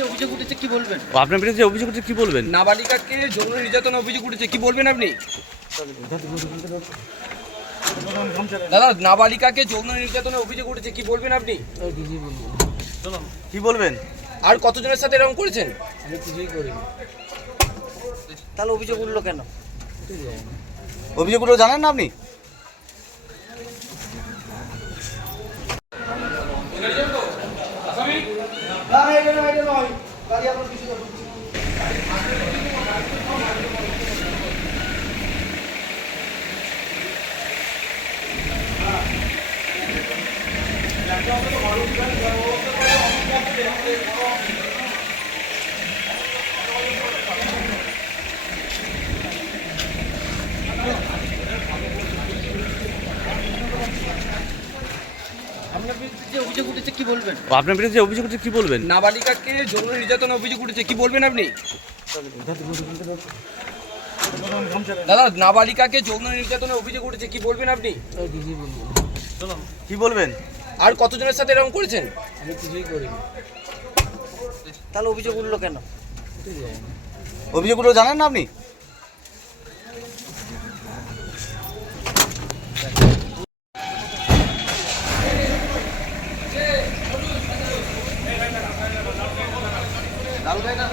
যে অভিযোগ উঠেছে কি বলবেন? আপনার বিরুদ্ধে অভিযোগ উঠেছে কি বলবেন? নাবালিকাকে যৌন নির্যাতন অভিযোগ উঠেছে কি বলবেন আপনি? দাদা, নাবালিকাকে যৌন নির্যাতনের অভিযোগ উঠেছে কি বলবেন আপনি? কি বলবেন? আর কতজনের সাথে এরকম করেছেন? আমি কিছুই করিনি। তাহলে অভিযোগ উঠলো কেন? অভিযোগগুলো জানেন না আপনি? আপনার বিরুদ্ধে যে অভিযোগ উঠেছে কি বলবেন? আপনার বিরুদ্ধে অভিযোগ উঠেছে কি বলবেন? নাবালিকাকে যৌন নির্যাতনের অভিযোগ উঠেছে কি বলবেন আপনি? দাদা, নাবালিকাকে যৌন নির্যাতনের অভিযোগ উঠেছে কি বলবেন আপনি? কি বলবেন? আর কতজনের সাথে এরকম করেছেন? আমি কিছুই করিনি। তাহলে অভিযোগ উঠলো কেন? অভিযোগগুলো জানেন না আপনি? লালু ভাই না